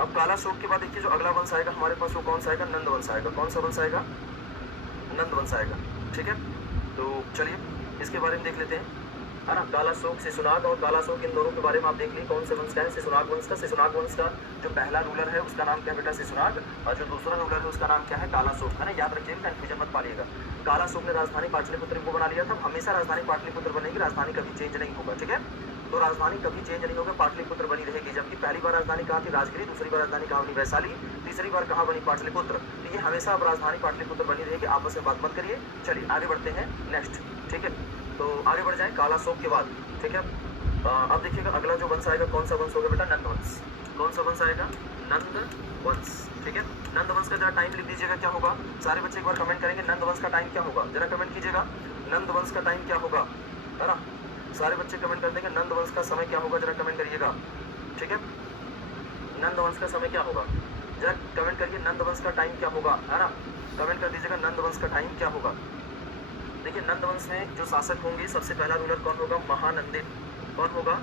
अब कालाशोक के बाद देखिए जो अगला वंश आएगा हमारे पास वो कौन सा आएगा, नंद वंश आएगा। कौन सा वंश आएगा, नंद वंश आएगा। ठीक है, तो चलिए इसके बारे में देख लेते हैं है ना। कालाशोक, शिशुनाग और कालाशोक इन दोनों के बारे में आप देख लीजिए कौन से वंश का है, शिशुनाग वंश का। शिशुनाग वंश का जो पहला रूलर है उसका नाम क्या है बेटा, शिशुनाग, और जो दूसरा रूलर है उसका नाम क्या है, कालाशोक, है ना। याद रखिएगा, कंफ्यूजन मत पालिएगा। कालाशोक ने राजधानी पाटलिपुत्र को बना लिया था। हमेशा राजधानी पाटलिपुत्र बनेगी, राजधानी कभी चेंज नहीं होगा। ठीक है, तो राजधानी कभी चेंज नहीं होगा, पाटलिपुत्र बनी रहेगी। जबकि पहली बार राजधानी कहाँ थी, राजगिरी, दूसरी बार राजधानी कहाँ बनी, वैशाली, तीसरी बार कहाँ बनी, पाटलिपुत्र। तो ये हमेशा अब राजधानी पाटलिपुत्र बनी रहेगी, आपस में बात मत करिए। चलिए आगे बढ़ते हैं नेक्स्ट। ठीक है, तो आगे बढ़ जाए कालाशोक के बाद। ठीक है, अब देखिएगा अगला जो वंश आएगा कौन सा वंश होगा बेटा, नंद वंश। कौन सा वंश आएगा, नंद वंश। ठीक है, नंद वंश का जरा टाइम लिख दीजिएगा क्या होगा। सारे बच्चे एक बार कमेंट करेंगे नंद वंश का टाइम क्या होगा, जरा कमेंट कीजिएगा नंद वंश का टाइम क्या होगा, है ना। सारे बच्चे कमेंट कर देंगे नंद वंश का समय क्या होगा, जरा कमेंट करिएगा। ठीक है, नंद वंश का समय क्या होगा, जरा कमेंट करिए नंद वंश का टाइम क्या होगा, है ना। कमेंट कर दीजिएगा नंद वंश का टाइम क्या होगा। देखिए नंद वंश में जो शासक होंगे सबसे पहला रूलर कौन होगा, महानंदिन। कौन होगा,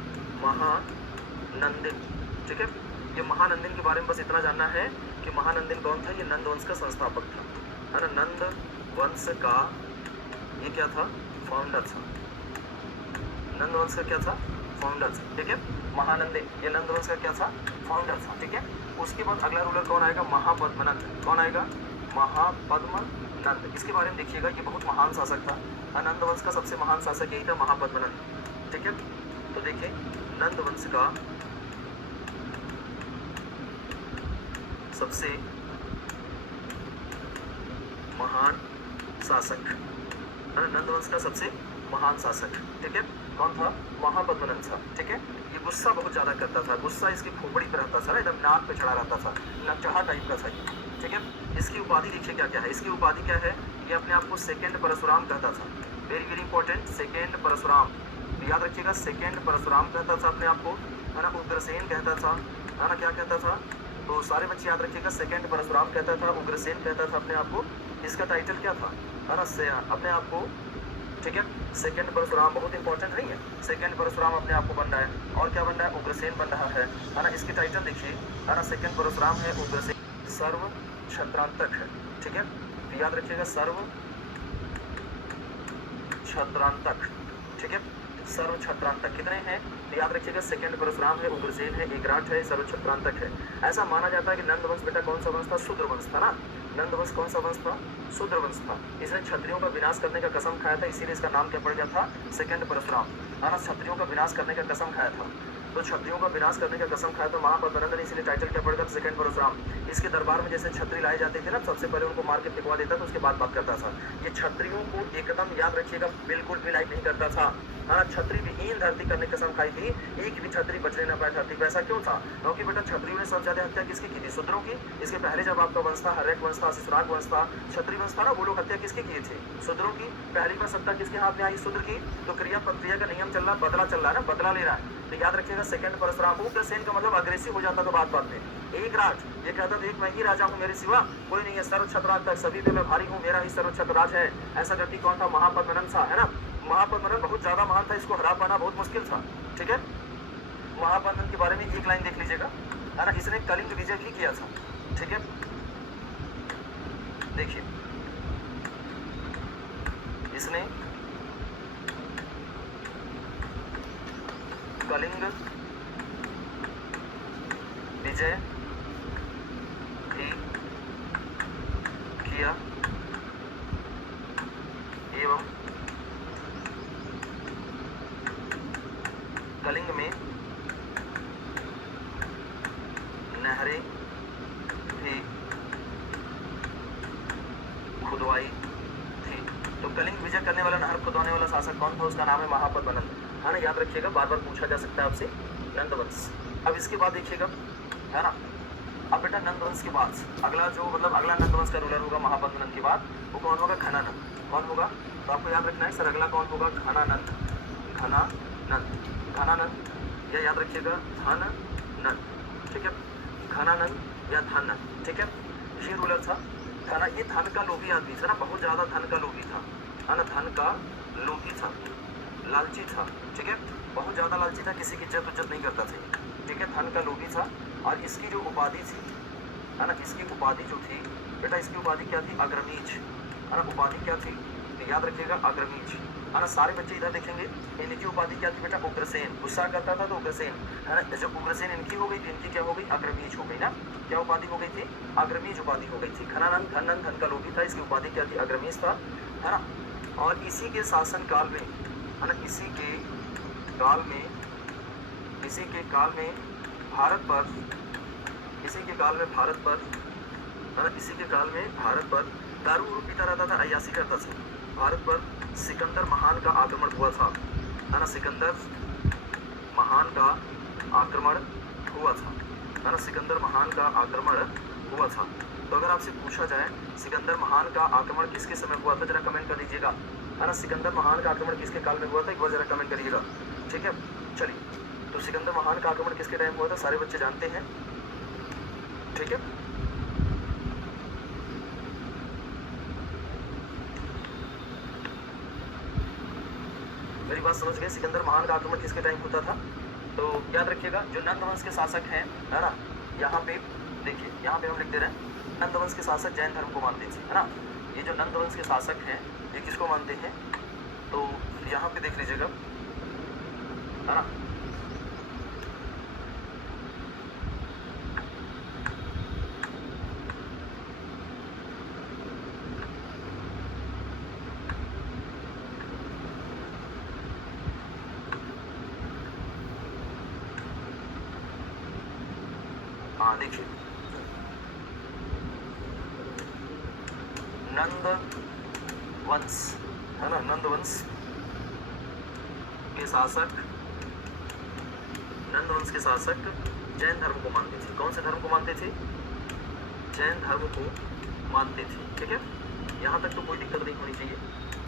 महानंदिन। ठीक है, ये महानंदिन के बारे में बस इतना जानना है कि महानंदिन कौन था, ये नंद वंश का संस्थापक था, है ना। नंद वंश का ये क्या था, फाउंडर था। नंद वंश का क्या था, फाउंडर था। ठीक है, महानंदिन ये नंद वंश का क्या था, फाउंडर था। ठीक है, उसके बाद अगला रूलर कौन आएगा, महापद्मनंद। कौन आएगा, महापद्मनंद। इसके बारे में देखिएगा ये बहुत महान शासक था। नंद वंश का सबसे महान शासक यही था, महापद्मनंद। ठीक है, तो देखिए नंद वंश का सबसे महान शासक, नंद वंश का सबसे महान शासक। ठीक है, कौन था, महापद्मनंद था। ठीक है, ये गुस्सा बहुत ज्यादा करता था, गुस्सा इसकी खोपड़ी पे रहता था, एकदम नाक पे चढ़ा रहता था, नकचढ़ा टाइप का था ये। ठीक है, इसकी उपाधि देखिए क्या क्या है, इसकी उपाधि क्या है, ये अपने आप को सेकेंड परशुराम कहता था। Very very important, second Parshuram. याद रखिएगा सेकेंड परशुराम कहता था अपने आप को, है ना। उग्रसेन कहता था, है ना, क्या कहता था, तो सारे बच्चे याद रखिएगा सेकेंड परशुराम कहता था, उग्रसेन कहता था अपने आप को। इसका टाइटल क्या था, है ना, अपने आप को। ठीक है, सेकेंड परशुराम बहुत इंपॉर्टेंट नहीं है, सेकेंड परशुराम अपने आप को बन रहा है, और क्या बन रहा है, उग्रसेन बन रहा है ना। इसकी टाइटल देखिए, है ना, सेकेंड परशुराम है, उग्रसेन, सर्व छत्रांतक है। ठीक है, तो याद रखिएगा सर्व छत्रांतक। ठीक है, सर्व छत्रांतक कितने हैं, तो याद रखिएगा सेकेंड परशुराम है, उग्रसेन है, इग्राट है, सर्व छत्रांतक है। ऐसा माना जाता है कि नंद वंश बेटा कौन सा वंश था, शूद्र वंश था ना। नंद वंश कौन सा वंश था, शूद्र वंश था। इसने क्षत्रियों का विनाश करने का कसम खाया था, इसीलिए इसका नाम क्या पड़ गया था, सेकेंड परशुराम, है ना। क्षत्रियों का विनाश करने का कसम खाया था, तो क्षत्रियों का विनाश करने का कसम खाया था महापद्मनंद ने, इसलिए टाइटल क्या पड़ गया, सेकेंड परशुराम। इसके दरबार में जैसे छत्री लाए जाते थे ना, सबसे पहले उनको मार के फेंकवा देता था, उसके बाद बात करता था। ये छत्रियों को एकदम याद रखिएगा बिल्कुल भी लाइक नहीं करता था, हाँ। छत्री विहीन धरती करने की कसम खाई थी, एक भी छत्री बचने न पाए धरती। वैसा क्यों था, क्योंकि बेटा छत्रियों ने सबसे ज्यादा हत्या किसकी की थी, शूद्रों की। इसके पहले जब आपका वंश था, हर्यक वंश था, शिशुनाग वंश था, क्षत्रिय वंश था ना, वो लोग हत्या किसकी किए थे, शूद्रों की। पहली बार सत्ता किसके हाथ में आई, शूद्र की। तो क्रिया प्रक्रिया का नियम चल रहा, बदला चल रहा है ना, बदला ले रहा है। तो याद रखिएगा सेकेंड परशुराम। उग्रसेन का मतलब अग्रेसिव हो जाता था बात बात में। एक राज ये कहता था, एक मैं ही राजा हूँ, मेरे सिवा कोई नहीं है, सर्व छत्रांतक, सभी पे मैं भारी हूँ, मेरा ही सर्व छत्रराज है। ऐसा व्यक्ति कौन था, महापद्मनंद था, है ना। महापद्मनंद बहुत ज्यादा महान था, इसको हरा पाना बहुत मुश्किल था। ठीक है, महापद्मनंद के बारे में एक लाइन देख लीजिएगा, है ना। इसने कलिंग विजय भी किया था। ठीक है, देखिए इसने कलिंग विजय भी किया एवं कलिंग में नहरें भी खुदवाई थी। तो कलिंग विजय करने वाला, नहर खुदवाने वाला शासक कौन था, उसका नाम है महापद्मनंद, है ना। याद रखिएगा, बार बार पूछा जा सकता है आपसे, नंदवंश। अब इसके बाद देखिएगा, है ना। अब बेटा नंदवंश के बाद अगला जो मतलब अगला नंदवंश का रूलर होगा महापद्मनंद के बाद, वो कौन होगा, घनानंद। कौन होगा, तो आपको याद रखना है सर, अगला कौन होगा, घनानंद। घनानंद, घनानंद या याद रखिएगा धननंद। ठीक है, घनानंद या धननंद। ठीक है, ये रूलर था, था ना, ये धन का लोभी आदमी था ना, बहुत ज्यादा धन का लोभी था, है ना, धन का लोभी था, लालची था, ठीक है, बहुत ज्यादा लालची था, किसी की इज्जत उज्जत नहीं करता था, ठीक है, धन का लोभी था। और इसकी जो उपाधि थी, है ना, इसकी उपाधि जो थी बेटा, इसकी उपाधि क्या थी, अग्रमीज, है ना, उपाधि क्या थी, तो याद रखिएगा अग्रमीज, है ना। सारे बच्चे इधर देखेंगे, इनकी उपाधि क्या थी बेटा, उग्रसेन, गुस्सा करता था तो उग्रसेन, है ना, जब उग्रसेन इनकी हो गई तो इनकी क्या हो गई, अग्रमीज हो गई ना, क्या उपाधि हो गई थी, अग्रमीज उपाधि हो गई थी। घनानंद धन का लोभी था, इसकी उपाधि क्या थी, अग्रमीज था, है ना। और इसी के शासन काल में, है ना, इसी के काल में भारत पर, इसी के काल में भारत पर, है ना, इसी के काल में भारत पर दारू पीता रहता था, अय्याशी करता था। भारत पर सिकंदर महान का आक्रमण हुआ था, है ना, सिकंदर महान का आक्रमण हुआ था, है ना, सिकंदर महान का आक्रमण हुआ था। तो अगर आपसे पूछा जाए सिकंदर महान का आक्रमण किसके समय हुआ था, जरा कमेंट कर दीजिएगा, है ना, सिकंदर महान का आक्रमण किसके काल में हुआ था, एक बार जरा कमेंट करिएगा, ठीक है। चलिए, तो सिकंदर महान का आक्रमण किसके टाइम हुआ था, सारे बच्चे जानते हैं, ठीक है। मेरी बात समझ गए, सिकंदर महान का आक्रमण किसके टाइम होता था, तो याद रखिएगा जो नंद वंश के शासक हैं, है ना, यहाँ पे देखिए, यहाँ पे हम लिख दे रहे हैं नंद वंश के शासक जैन धर्म को मानते थे, है ना। ये जो नंद वंश के शासक हैं ये किसको मानते हैं, तो यहाँ पे देख लीजिएगा, है ना, हाँ देखिए, नंद वंश, है ना, नंद वंश के शासक, नंद वंश के शासक जैन धर्म को मानते थे। कौन से धर्म को मानते थे, जैन धर्म को मानते थे, ठीक है। यहाँ तक तो कोई दिक्कत नहीं होनी चाहिए,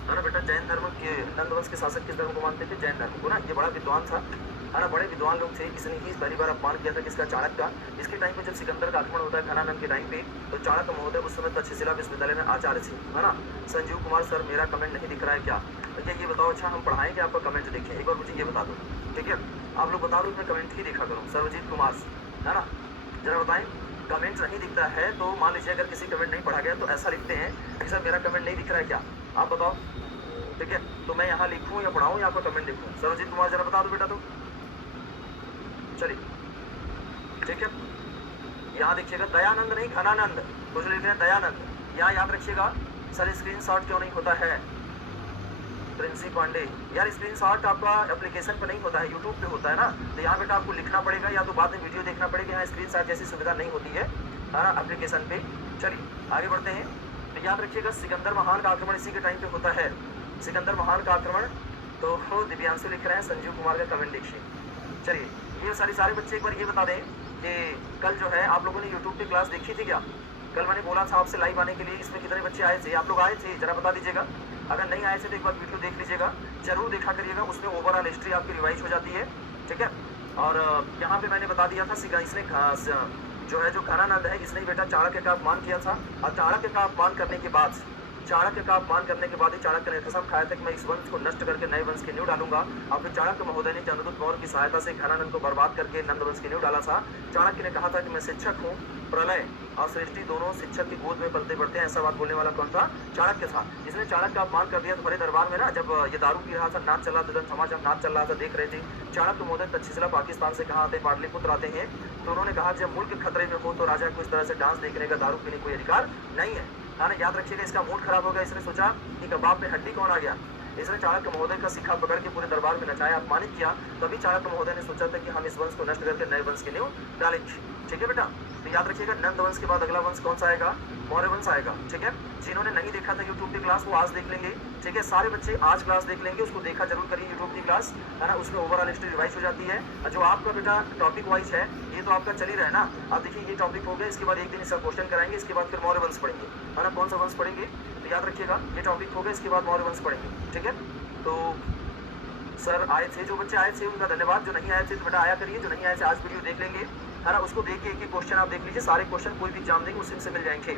है ना बेटा। जैन धर्म के, नंद वंश के शासक किस धर्म को मानते थे, जैन धर्म को ना। ये बड़ा विद्वान था, है ना, बड़े विद्वान लोग थे। इसने ही पहली बार अपमान किया था किसका, चाणक्य का। इसके टाइम पे जब सिकंदर का आक्रमण होता है घनानंद के टाइम पे, तो चाणक्य महोदय उस समय तक्षशिला विश्वविद्यालय में आचार्य थे, है ना। संजीव कुमार सर, मेरा कमेंट नहीं दिख रहा है क्या, भैया ये बताओ, अच्छा हम पढ़ाएं कि आपका कमेंट देखें, एक बार मुझे ये बता दो, ठीक है। आप लोग बता दो, मैं कमेंट ही देखा करूँ। सर्वजीत कुमार, है ना, जरा बताएं, कमेंट नहीं दिखता है तो मान लीजिए अगर किसी कमेंट नहीं पढ़ा गया तो ऐसा लिखते हैं कि सर मेरा कमेंट नहीं दिख रहा है क्या, आप बताओ, ठीक है। तो मैं यहाँ लिखूँ या पढ़ाऊँ या आपका कमेंट देखूँ, सर्वजीत कुमार जरा बता दो बेटा, तो चलिए, ठीक है। यहाँ देखिएगा, दयानंद नहीं घनानंद, कुछ लिख रहे हैं दयानंद, यहाँ याद रखिएगा। सर स्क्रीनशॉट क्यों नहीं होता है, प्रिंसी पांडे, यार स्क्रीनशॉट आपका एप्लीकेशन पे नहीं होता है, यूट्यूब पे होता है ना। तो यहाँ बेटा आपको लिखना पड़ेगा या तो बाद में वीडियो देखना पड़ेगा, यहाँ स्क्रीनशॉट जैसी सुविधा नहीं होती है ना एप्लीकेशन पे। चलिए आगे बढ़ते हैं। तो याद रखिएगा सिकंदर महान का आक्रमण इसी के टाइम पे होता है, सिकंदर महान का आक्रमण। तो दिव्यांशु लिख रहे हैं, संजीव कुमार का कमेंट देखिए। चलिए, ये सारे बच्चे एक बार ये बता दें कि कल जो है आप लोगों ने यूट्यूब पे क्लास देखी थी क्या, कल मैंने बोला था आपसे लाइव आने के लिए, इसमें कितने बच्चे आए थे, आप लोग आए थे, जरा बता दीजिएगा। अगर नहीं आए थे तो एक बार वीडियो देख लीजिएगा, जरूर देखा करिएगा, उसमें ओवरऑल हिस्ट्री आपकी रिवाइज हो जाती है, ठीक है। और यहाँ पे मैंने बता दिया था, इसने जो है जो घनानंद है, इसने बेटा चाणक्य का अपमान किया था, और चाणक्य का अपमान करने के बाद, चाणक्य का अपमान करने के बाद ही चाणक्य ने कसम खाया था कि मैं इस वंश को नष्ट करके नए वंश की नींव डालूंगा। और फिर चाणक्य महोदय ने चंद्रगुप्त मौर्य की सहायता से घनानंद को बर्बाद करके नंद वंश की नींव डाला था। चाणक्य ने कहा था कि मैं शिक्षक हूँ, प्रलय और सृष्टि दोनों शिक्षक की गोद में पलते बढ़ते हैं, ऐसा बात बोलने वाला कौन था, चाणक्य था। इसने चाणक्य का अपमान कर दिया तो बड़े दरबार में ना, जब ये दारू पी रहा था, नाच चल रहा था, समाचार नाच चल रहा था, देख रहे थे। चाणक्य महोदय तक्षशिला पाकिस्तान से कहाँ आते, पाटलिपुत्र आते हैं। तो उन्होंने कहा जब मुल्क खतरे में हो तो राजा को इस तरह से डांस देखने का, दारू पीने कोई अधिकार नहीं है, ना। याद रखिएगा, इसका मूड खराब हो गया, इसने सोचा कि कबाब में हड्डी कौन आ गया। इसने चाणक्य महोदय का शिखा पकड़ के पूरे दरबार में नचाया, अपमानित किया। तभी चाणक्य महोदय ने सोचा था कि हम इस वंश को नष्ट करके नए वंश की नींव डालेंगे, ठीक है बेटा। तो याद रखिएगा, नंद वंश के बाद अगला वंश कौन सा आएगा, मौर्य वंश आएगा, ठीक है। जिन्होंने नहीं देखा था यूट्यूब की क्लास, वो आज देख लेंगे, ठीक है। सारे बच्चे आज क्लास देख लेंगे, उसको देखा जरूर करिए यूट्यूब की क्लास, है ना, उसमें ओवरऑल हिस्ट्री रिवाइज हो जाती है। जो आपका बेटा टॉपिक वाइज है, ये तो आपका चल ही रहा है ना। आप देखिए, ये टॉपिक हो गया, इसके बाद एक दिन इसका क्वेश्चन कराएंगे, इसके बाद फिर मौर्य वंश पढ़ेंगे, है ना। कौन सा वंश पढ़ेंगे, तो याद रखिएगा, ये टॉपिक हो गया, इसके बाद मौर्य वंश पढ़ेंगे, ठीक है। तो सर आए थे, जो बच्चे आए थे उनका धन्यवाद, जो नहीं आए थे तो बेटा आया करिए, जो नहीं आए थे आज वीडियो देख लेंगे, है ना। उसको देख के एक ही क्वेश्चन आप देख लीजिए, सारे क्वेश्चन कोई भी एग्जाम देंगे उसी से मिल जाएंगे।